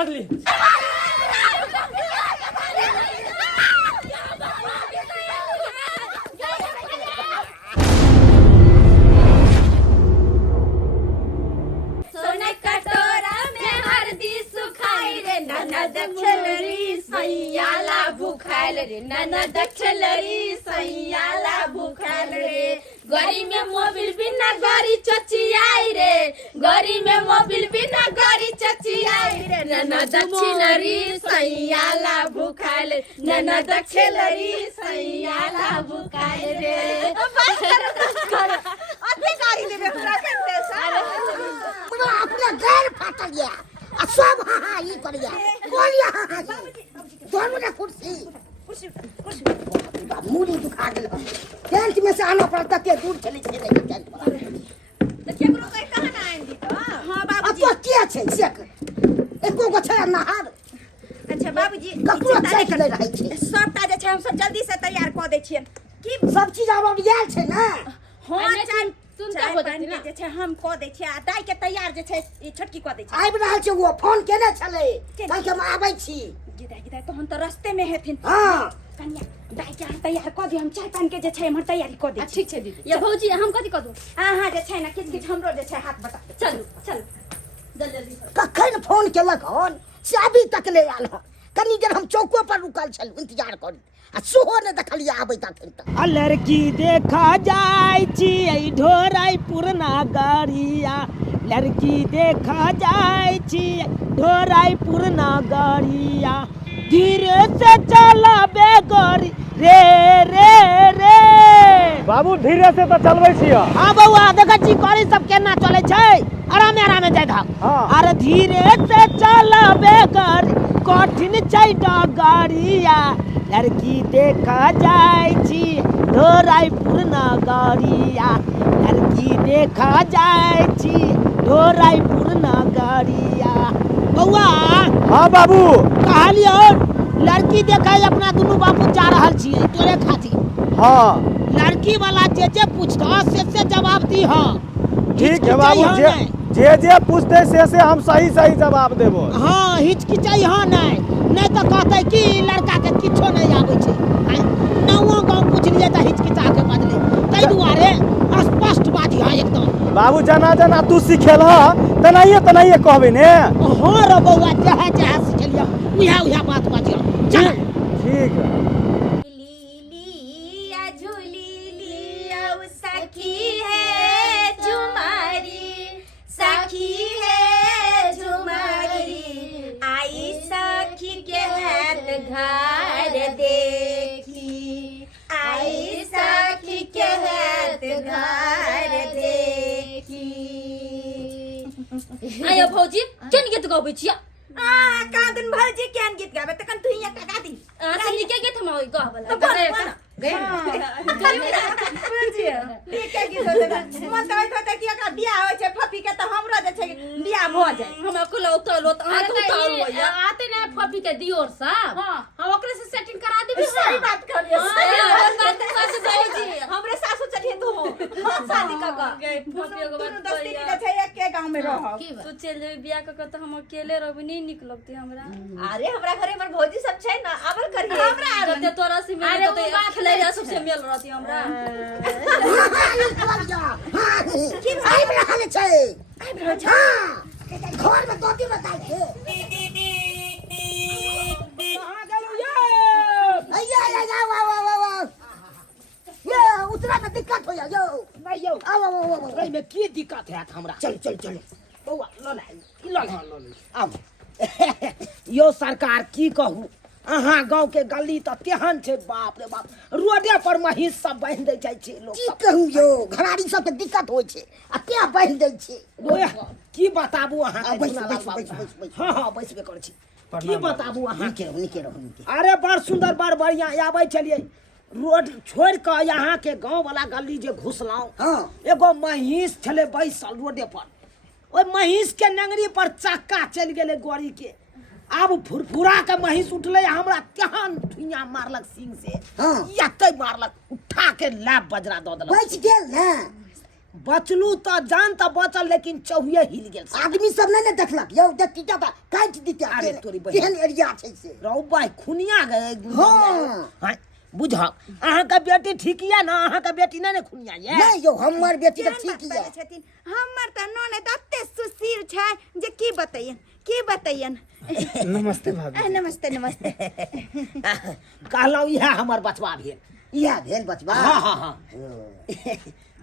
मगली सोने कटोरा में हरदी सुखाई रे ननद छलरी सैयाला भूखाल रे ननद छलरी सैयाला भूखाल रे गरी में मोबिल बिना गरी चचियाई रे गरी में मोबिल बिना गरी चचियाई रे ननद छलरी सैयाला भूखाल ननद छलरी सैयाला भूखाल रे बस कर अधिकारी देवे पूरा करते सारे अपना घर फाटल गया आ सब हां ई कर गया बोल यहां दोनों ने कुर्सी मुड़ी दुखा गेल टेंट में से आना पड़ता के दूर चली छे नहीं टेंट वाला तो केकरो कह कहां ना आइन दी तो हां बाबूजी अब क्या छे सेक एको गो छे नहार अच्छा बाबूजी ककरो चाय ले रहै छे सबटा जे छे हम सब जल्दी से तैयार क दै छियै की सब चीज आब गेल छे ना हां चाय तुम चाय क्या बन के जे छे हम क दै छियै आ दाई के तैयार जे छे ई छोटकी क दै छियै आबि रहल छे वो फोन केने छले कहि के हम आबै छी गिदाई तो हम तो रास्ते में हेथिन हां कन्या दाई के तैयार क दी हम चाय पान के जे छे हम तैयारी क दै ठीक छे दीदी ये भौजी हम कथि क दू हां जे छे ना किछ किछ हमरो जे छे हाथ बता चलू चलू जल्दी कखन फोन केलक हन से अभी तक ले आल हन कनी देर हम चौको पर रुकल छल इंतजार करी आ सोहो ने देखलिए आबै तखन तक आ लड़की देखा जाय छी ढोराई पुरना गाड़िया लड़की देखा जाय छी ढोराई पुरना गाड़िया धीरे से चलाबे गाड़ी रे रे रे बाबू धीरे से तो चलबै छियै हां बौआ देखै छी गाड़ी सब केना चलै छै आरामे आरामे जाय था हाँ। अरे धीरे से चलाबे गाड़ी कठिन छै गाड़िया लड़की देखा जाय छी ढोराई पुरना गाड़िया लड़की देखा जाय छी ढोराई पुरना गाड़िया बौआ हाँ बाबू कहलियो लड़की देखे अपना दुनू बाबू जा रहल छियै तोरे खातिर हाँ लड़की वाला जे पूछता से जवाब दी हां ठीक है बाबू जे पूछते से हम सही सही जवाब देबो हाँ हिचकिचाई हाँ नहीं तो कहते कि लड़का के किछो नहीं आबै छै नवो गाँव पूछ लिए तो हिचकिचा के बदले ताहि दुआरे स्पष्ट बात है एकदम बाबू जना जना तू सिखेल तनाइए कहबे ने हाँ रो बौआ जहाँ सिखलिया उहे बात बाजियो चल ठीक है लिया झूली लिया सखी है झुमारी आई सखी के हाथ घर देखी आई सखी के हाथ घर देखी आयो भौजी केन गीत गाबै छियै कादन भौजी केन गीत गाबे तखन तू हिया का दी से निके गीत हम गाबला तो बोल भौजी ठीक है गीत होते मन तो होता कि का बियाह होय छै फफी के त हमरो जे छै बियाह भ जाय हम अकेला उतरलो त आते उतार होया आते ना फफी के दियोर साहब हम ओकरे से सेटिंग करा देबे सही बात करिए सच भौजी हमरे सासू चलिए तू शादी क फफी के बात दोस्ती के छै एक के गांव में रह तू चल जेबी बियाह क त हम अकेले रहबी नहीं निक लगती हमरा अरे हमरा घरे हमर भौजी सब छै ना आबर करिए हमरा जते तोरा से मिले तो खिलैया सबसे मिल रहती हमरा की भाई रहल छै हां घर में दोती बताई छै कहां गेलु ये अय्या वाह ये उतरा में दिक्कत हो यो नहीं यो आओ रही में की दिक्कत है हमरा चल बौआ लो अब यो सरकार की कहू अहाँ गांव के गली त तेहन छै बाप रे बाप रोडे पर महिष सब बांध दै छै लोग की कहू यो घराड़ी सब के दिक्कत होय छै आ क्या बांध दै छै की बताबू अहाँ बैस हां बैसबे करै छी की बताबू अहाँ निके रहू अरे बड़ सुंदर बड़ बढ़िया आबै छलिए रोड छोड़ के यहाँ के गांव वाला गली जे घुसलाऊ हाँ। एगो महिष छले बैसल रोडे पर ओइ महिष के नंगरी पर चक्का चल गेले गोड़ी के अब फुरफुरा के महिष उठले हमरा केहन ठुइया मारलक सिंह से हाँ। यते मारलक उठा के लैब बजरा द देलक बच गेल ना बचलू तो जान तो बचल लेकिन चौहिए हिल गेल आदमी सब नहीं ने देखलक यौ देखती क्या काट दीते अरे तोरी बहिन। केहन एरिया छै से रौ भाई खुनिया गए हाँ। हाँ बुझक अहाँ के बेटी ठीक या ना अहाँ के बेटी नहीं ने खुनिया ये नहीं यौ हमर बेटी के ठीक बात ये करै छथिन हमर त ननद अत्ते सुशील छै जे की बतैयन नमस्ते भाभी नमस्ते नमस्ते कहलौ यह हमर बचवा भेल इहा भेल बचवा हाँ हाँ हाँ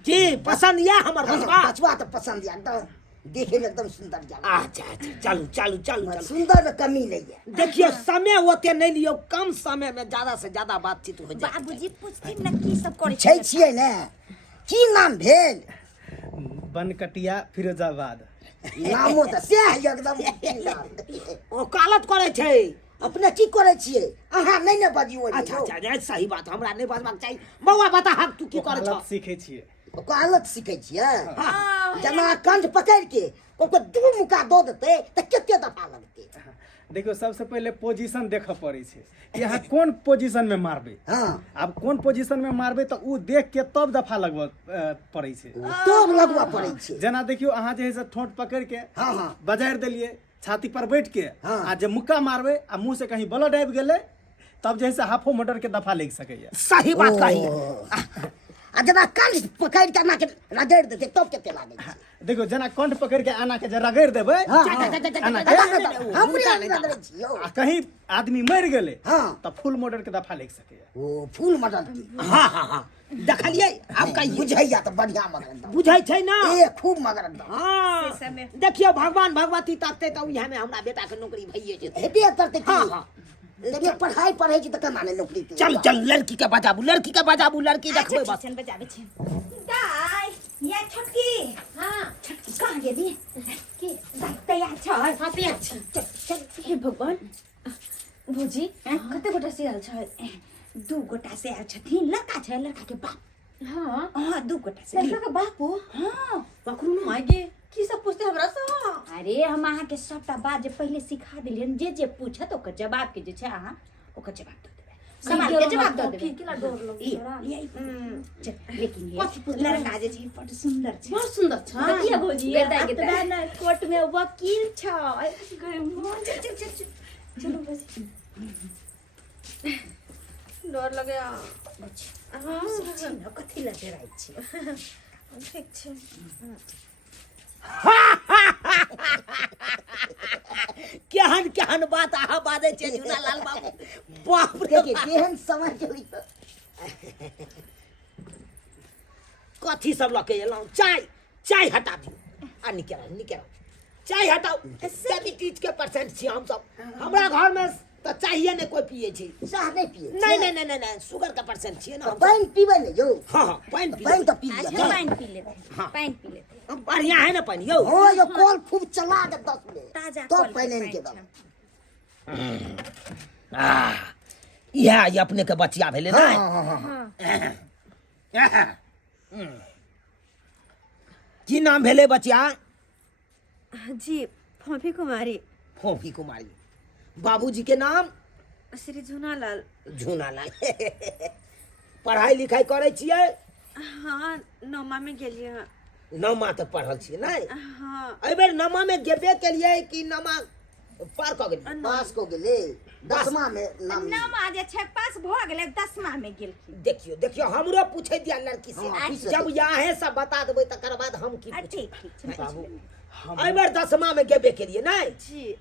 की पसंद या हमर बचवा बचवा तो पसंद या एकदम देखे में एकदम सुंदर जा अच्छा अच्छा चलू चलू चलू चलू सुंदर में कमी नहीं है देखियो समय होते नहीं लियो कम समय में ज्यादा से ज्यादा बातचीत हो जाए बाबूजी पूछथिन न की सब करै छै छियै ने की नाम भेल बनकटिया फिरोजाबाद नामो तो से है एकदम ओकालत करे छै अपने की करे छियै अहाँ नहीं ने बजियो अच्छा अच्छा नहीं, सही बात हमरा नहीं बजबाक चाहिए बौआ बता हम तू की करे छ हालत सीखे छिए कालत सीखे छियै जना कंठ पकड़ के कोई दू मुका दो देते तो कितने दफा लगते देखियो सबसे पहले पोजीशन देख पड़े छै कि अहाँ कोन पोजीशन में मारबे हाँ अब कोन पोजीशन में मारबे तो उ देख के तब दफा लगब पड़े छै तो लगवा पड़े छै जेना देखियो अहाँ जे है से ठोंठ पकड़ के हाँ हाँ बजारि देलिए छाती पर बैठ के हाँ। आ जब मुक्का मारबे आ मुंह से कहीं ब्लड आबि गेले तब जैसे हाफो मर्डर के दफा लग सकैया सही बात कही आ जना कंठ पकड़ के ना के रगड़ देते तब कितने लागे छै देखियो जेना कंठ पकड़ के आना के जे रगड़ि देबै आना के हमरे रगड़े छियो आ कहीं आदमी मर गेले हाँ तो फुल मर्डर के दफा लग सकैया ओ फूल मदद की हाँ हाँ हाँ देखलिए अब कहिए बुझैया तो बढ़िया मगर बुझै छै ना ए खूब मगर हाँ देखियो भगवान भगवती ताकते तो यहाँ में हमरा बेटा के नौकरी भइए जेतै हेबे करते की हाँ हाँ देखिए पढ़ाई पढ़े की तो केना ने नौकरी के चल चल लड़की के बजाबू लड़की देखबै बस छन बजाबे छन दाई या छोटकी हां छोटकी कहां गेली की तैयार छ हां तैयार छ चल हे भगवान भौजी कते गोटा से आल छ दू गोटा से आल छथिन लड़का छै लड़का के बाप हां दू गोटा से लड़का के बापू हां पकड़ू न आगे की सब पूछते हमरा से अरे हम अहाँ के सबटा बात जे पहले सिखा देलियन जे पूछत ओकर जवाब के जे छै अहाँ ओकर जवाब दे देबै सवाल के जवाब दे देबै केला डर लगै लेकिन ये लड़का जे छै बड़ सुंदर छै बहुत सुंदर छ देखिए भौजी बेटा ना कोर्ट में वकील छ चलो बस डर लगे हां कथि लगे रहै छै ठीक छै केहन केहन बात अहाँ बाजै छियै झूला लाल बाबू बाप रे देखिए केहन समय चली कथी सब लके एलौ चाय हटा दियो आ निकल चाय हटाओ डायबिटीज के पेशेंट छी हम सब हमरा घर में तो चाहिए ने कोई पिए छी चाह नहीं पिए नहीं शुगर का पेशेंट छिए ना पानी पीबे ने यो हां हां पानी पी पानी तो पी लिया अच्छा पानी पी लेते पानी पी लेते बढ़िया है ना पानी यो हो यो कॉल खूब चला दे 10 मिनट ताजा तो कॉल पानी के के पानी दम ये अपने के बचिया भेले ना की नाम भेले बचिया जी फोफी कुमारी फोफी कुमारी बाबूजी के नाम श्री झुनालाल झूनालाल पढ़ाई लिखाई करे छिए हाँ नौमा में गेलिए हाँ नमा तो पढ़ल छिए नहीं हाँ एहि बेर नमा में गेबे के लिए कि नमा पार क गेली पास को गेले 10वां में नाम नाम आज छै पास भ गेलै 10वां में गेलखिन देखियो हमरो पूछे दिया लड़की से हाँ, जब यहाँ सब बता देबै तकर बाद हम की ठीक ठीक बाबू एहि बेर 10वां में गेबे के लिए नहीं जी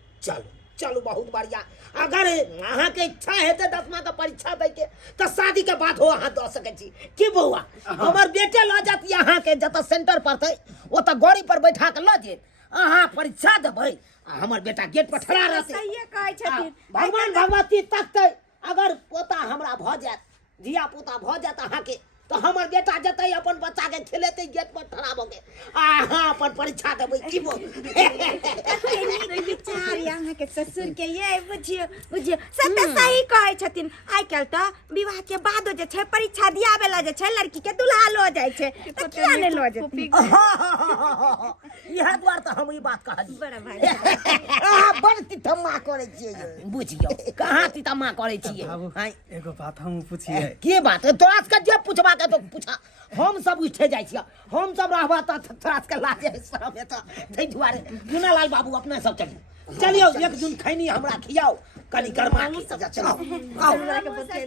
चलो बहुत बढ़िया अगर अहाँ के इच्छा हेते 10वां का परीक्षा दे के तो शादी के बाद हो अहाँ द सके छी की बौआ हमर बेटे ल जात अहाँ के जत सेंटर पड़ते ओ त गाड़ी पर बैठा के ल जे अहाँ परीक्षा देबै हमर बेटा गेट पर खड़ा रहते सही कहै छथिन भगवान भगवती तकते अगर पोता हमरा भ जात धिया पुता भ जात अहाँ के तो हमर बेटा जतै अपन बच्चा के खेलेते गेट पर खड़ा भ के अहाँ अपन परीक्षा देबै की बो विचार यहाँ के ससुर के ये बुझियो सब सही कहै छथिन आइ काल त विवाह के बादो जे छै परीक्षा दियाबे ला जे छै लड़की के दुल्हा लो जाइ छै त किया नै लो जेतै इएह द्वार त हम ई बात कहली बड़ा भाई अहाँ बड़ तिथम्मा करे छिए बुझियो कहाँ तितम्मा करे छिए बाबू आइ एगो बात हम पूछिए के बात तोरा के जे पूछबा के तो पूछा हम सब उठे जाइ छियै हम सब रहबा त थोड़ा के लाजे शरम एत तै दुआरे गुनालाल बाबू अपने सब चलियो एक जून खैनी हमरा खियाओ कनी गरमा के चलो आओ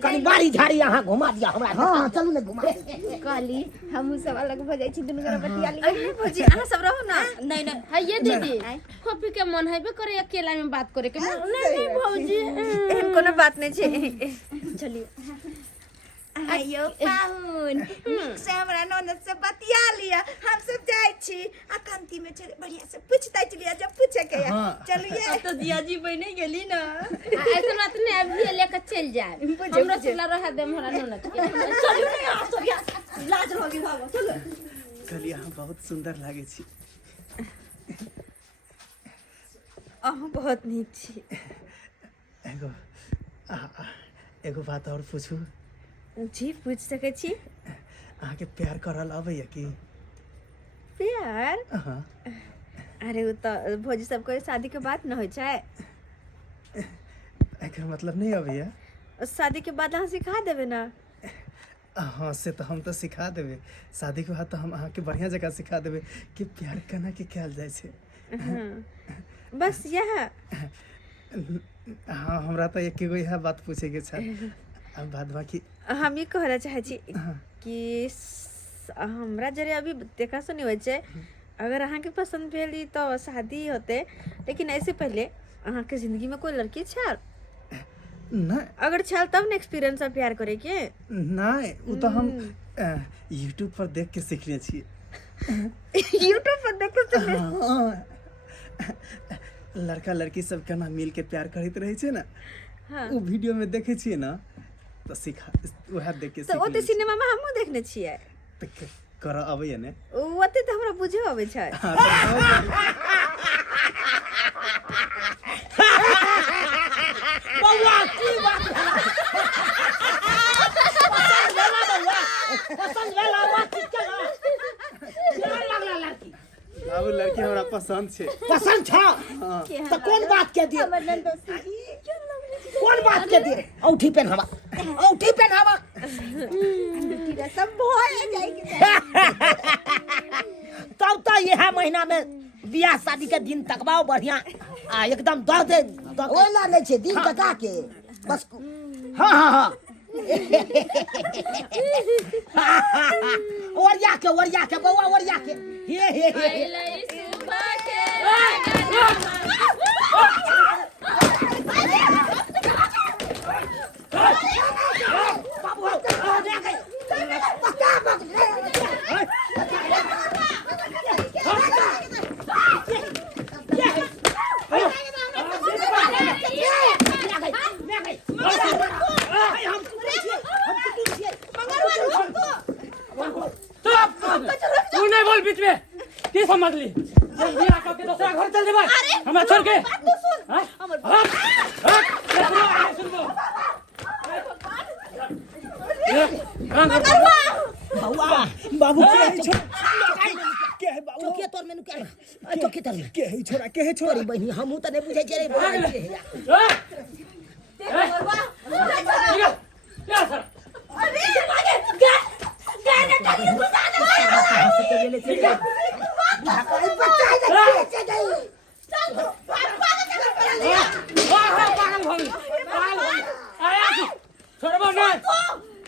कनी बाड़ी झाड़ी यहाँ घुमा दिया हमरा हाँ चलू ने घुमा कहली हमहू सब अलग भ जाइ छी दुनू गोरा बतिया ली अरे भौजी अहाँ सब रहो ना नहीं नहीं है ये दीदी कॉफी के मन है बे करे अकेला में बात करे के नहीं भौजी कोनो बात नहीं छे चलिए आयो पाहुन से हमरा ननद से बतिया लिया हम सब जाय छी अकांती में चले बढ़िया से पूछता चलिए जब पूछे के चलिए तो जिया जी बहने गेली ना ऐसा बात नहीं अभी लेकर चल जाए हमरा चला रहा दे हमरा ननद के चलिए ना आप सब यहाँ लाज होगी भागो चलो कहलिए अहाँ बहुत सुंदर लागे छी अहाँ बहुत नीक छी एगो बात और पूछू जी पूछ सके छी अहाँ के प्यार करल अबैया कि प्यार हाँ अरे वो तो भौजी सब को शादी के बाद न हो जाए एकर मतलब नहीं अबैया शादी के बाद अहाँ सिखा देवे ना हाँ से तो हम तो सिखा देवे शादी के बाद तो हम अहाँ के बढ़िया जगह सिखा देवे कि प्यार केना के कयल जाइ छै बस यह हाँ हमरा तो एक गो इएह बात पूछे के छै अब बाद बाकी हम ये कहना चाहे छी कि हमरा जरे अभी देखा सुनी होइ छै अगर अहाँ के पसंद भेली तो शादी होते लेकिन ऐसे पहले अहाँ के जिंदगी में कोई लड़की छल नहीं अगर छल तब ने एक्सपीरियंस है प्यार करे के नहीं वो तो हम यूट्यूब पर देख के सीखले छियै यूट्यूब पर देखो हाँ, लड़का लड़की सब केना मिल के प्यार करैत रहे छै ना हाँ वो वीडियो में देखे छियै ना तो सीखा वह देख के तो सीख ओते सिनेमा में हमहू देखने छियै कर अबैया ने ओते तो हमरा बुझे अबै छै हाँ, तो बउआ की बात पसंद भेला बात चला केहन लागला लड़की बाबू लड़की हमरा पसंद छै पसंद छ तो कौन बात के दिए कौन बात के दिए औठी पहनावा सब भोए जाए तब तो यह महीना में बियाह शादी के दिन तकबाओ बढ़िया आ एकदम दह दे ओला नहीं छे दिन तका के बस हाँ हाँ हाँ ओरिया के बउआ ओरिया के हे सुबह के तू नहीं बोल बीच में की समझ ली बियाह करके दूसरा घर चल जेबा हमरा छोड़ के बाबू के है बाबू के तोर मेनू के तो के तर के है छोरा के है छोरी बहिनी हमहू त नहीं बुझै छै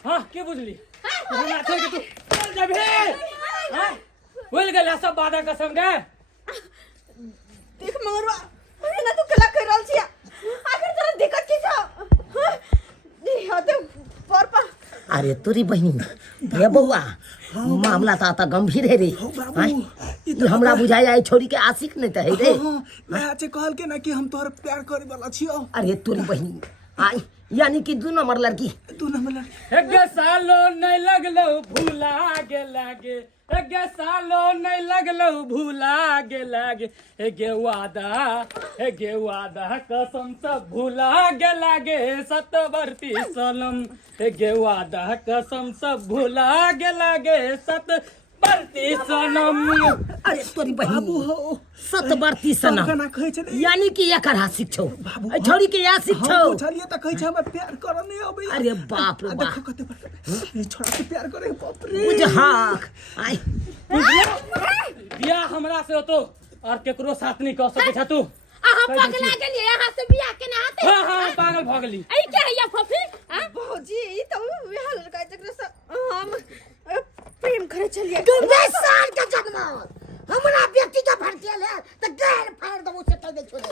हाँ के बुझली बोल गया सब बाधा कसम दे देख मगरवा ना तू कला कर रहल छिया आखिर तोरा दिक्कत की छ दी होते पर पर अरे तोरी बहिनी रे बउआ मामला तो गंभीर है रे ई हमरा बुझाई आई छोरी के आशिक नहीं त है रे मैं आज कहल के ना कि हम तोहर प्यार करे वाला छियो अरे तोरी बहिनी आई यानी कि 2 नंबर लड़की तू ना मिला एक सालो नहीं लगलो भूला गे लागे एक सालो नहीं लगलो भूला गे लागे गे वादा कसम सब भूला गे लागे सतवर्ती सनम गे वादा कसम सब भूला गे लागे सत बरती सनम। अरे तोरी बहिनी सतबरती सनम गाना कहै छै यानी कि एकर हा शिक्षो छोरी के या शिक्षो हम पूछलिए त कहै छै हमरा प्यार करऽ नहि अबै। अरे बाप रे बाप देखो कते बड़ ई छोरा के प्यार करे बाप रे। बुझ हाक आई बियाह हमरा से होतो और केकरो साथ नहीं कर सकै छ तू। अहाँ पगला गेलिए यहाँ से बियाह केना होते? हां हां पागल भ गेली। आई क्या है ये फफी? हां भौजी ई त बिहार लड़का जकरा से हम प्रेम करे चलिए। बेसार के जन्म हमरा बेटी के भड़केल है त गैर फाड़ दबो से कह दे छोड़े।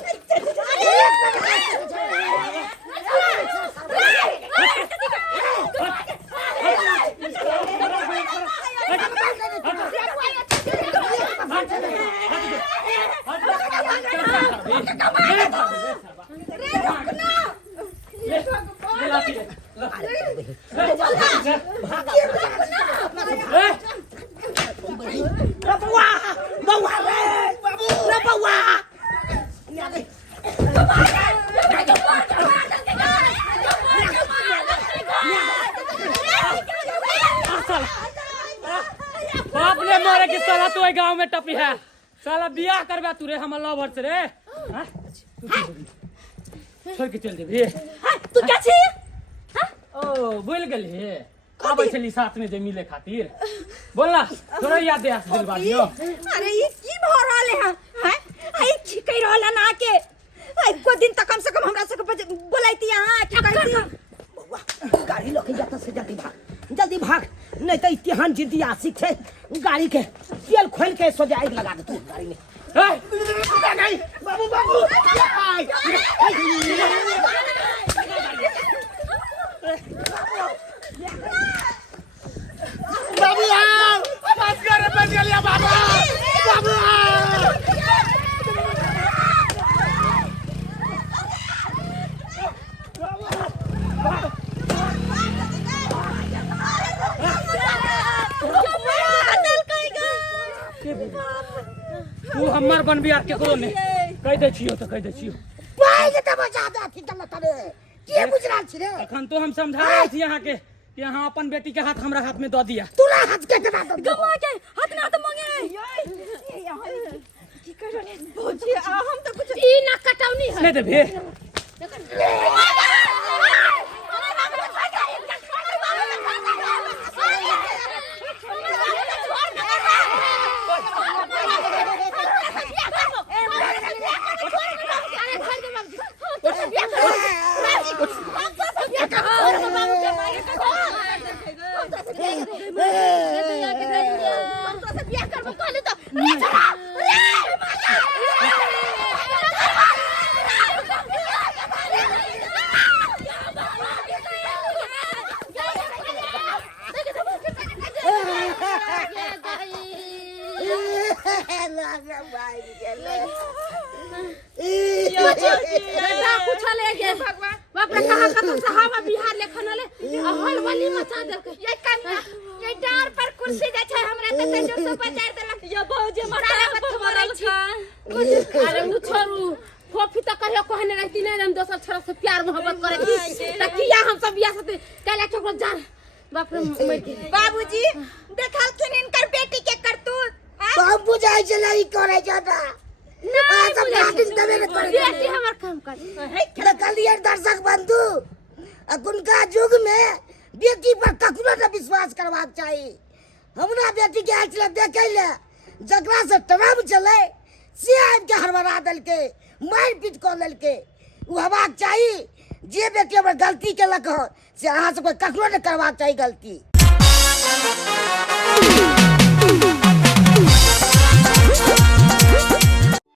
बबुआ बबुआ रे बबुआ बाप रे मारे के साला तू ए गांव में टपी है। साला बियाह करबा तू रे हमर लवर से रे। हां छोड़ के चल जेबी। तू क्या छी? ओ बोल गेली आबै छली साथ में जे मिले खातिर। बोल ना तोरा याद दे दिल बादियो। अरे ये की भ रहले हैं? हैं आई की कह रहला ना के आई को दिन तक कम से कम हमरा सब बोलैती यहां की कहती बबुआ गाड़ी लेके जाता से जल्दी भाग नहीं तो इतिहान जिद्दी आशिक थे गाड़ी के तेल खोल के सो जाए लगा दे तू गाड़ी में। नहीं बाबू बाबू तू हमर बन बियाह केकरो ने कह दे छियो तो कह दे छियो। पहले त बजा दे अथी त करे के बुझरा छी रे। अखन तो हम समझा रहे छी यहाँ के कि यहाँ अपन बेटी के हाथ हमरा हाथ में दे दिया। तोरा हाथ के दबा दे गवा के हाथ ना तो मांगे की कह रहले भौजी हम तो कुछ ई ना कटौनी है। ले दे भे बाप रे कहां खत्म से हवा बिहार लेखन ले हलवली मचा देलके। ये कन्या ये डार पर कुर्सी दे छै हमरा त जो सब बाजार देलक ये भौजी मरा मरल छ। अरे मु छोरू फोफी त कहियो कहने रहती नहीं हम दोसर छोरा से प्यार मोहब्बत करे छी त किया हम सब बियाह से कैला चोकरो जान। बाप रे मर के बाबूजी देखल किन इनकर बेटी के करतूत बाप बुझाई छै नहीं करे जाता आज हम दिन तबे न करे बेटी हमर काम कर देखलिए दर्शक बंधु अखुनका युग में बेटी पर ककरो न विश्वास करबाक चाही। हमरा बेटी के आइल देखे ले जकरा से टरम चले से आबि के हड़बड़ा देलके मार पीट कऽ लेलके उ हेबाक चाही। जे बेटी हमर गलती केलक हँ से अहाँ सबके ककरो न करबाक चाही गलती।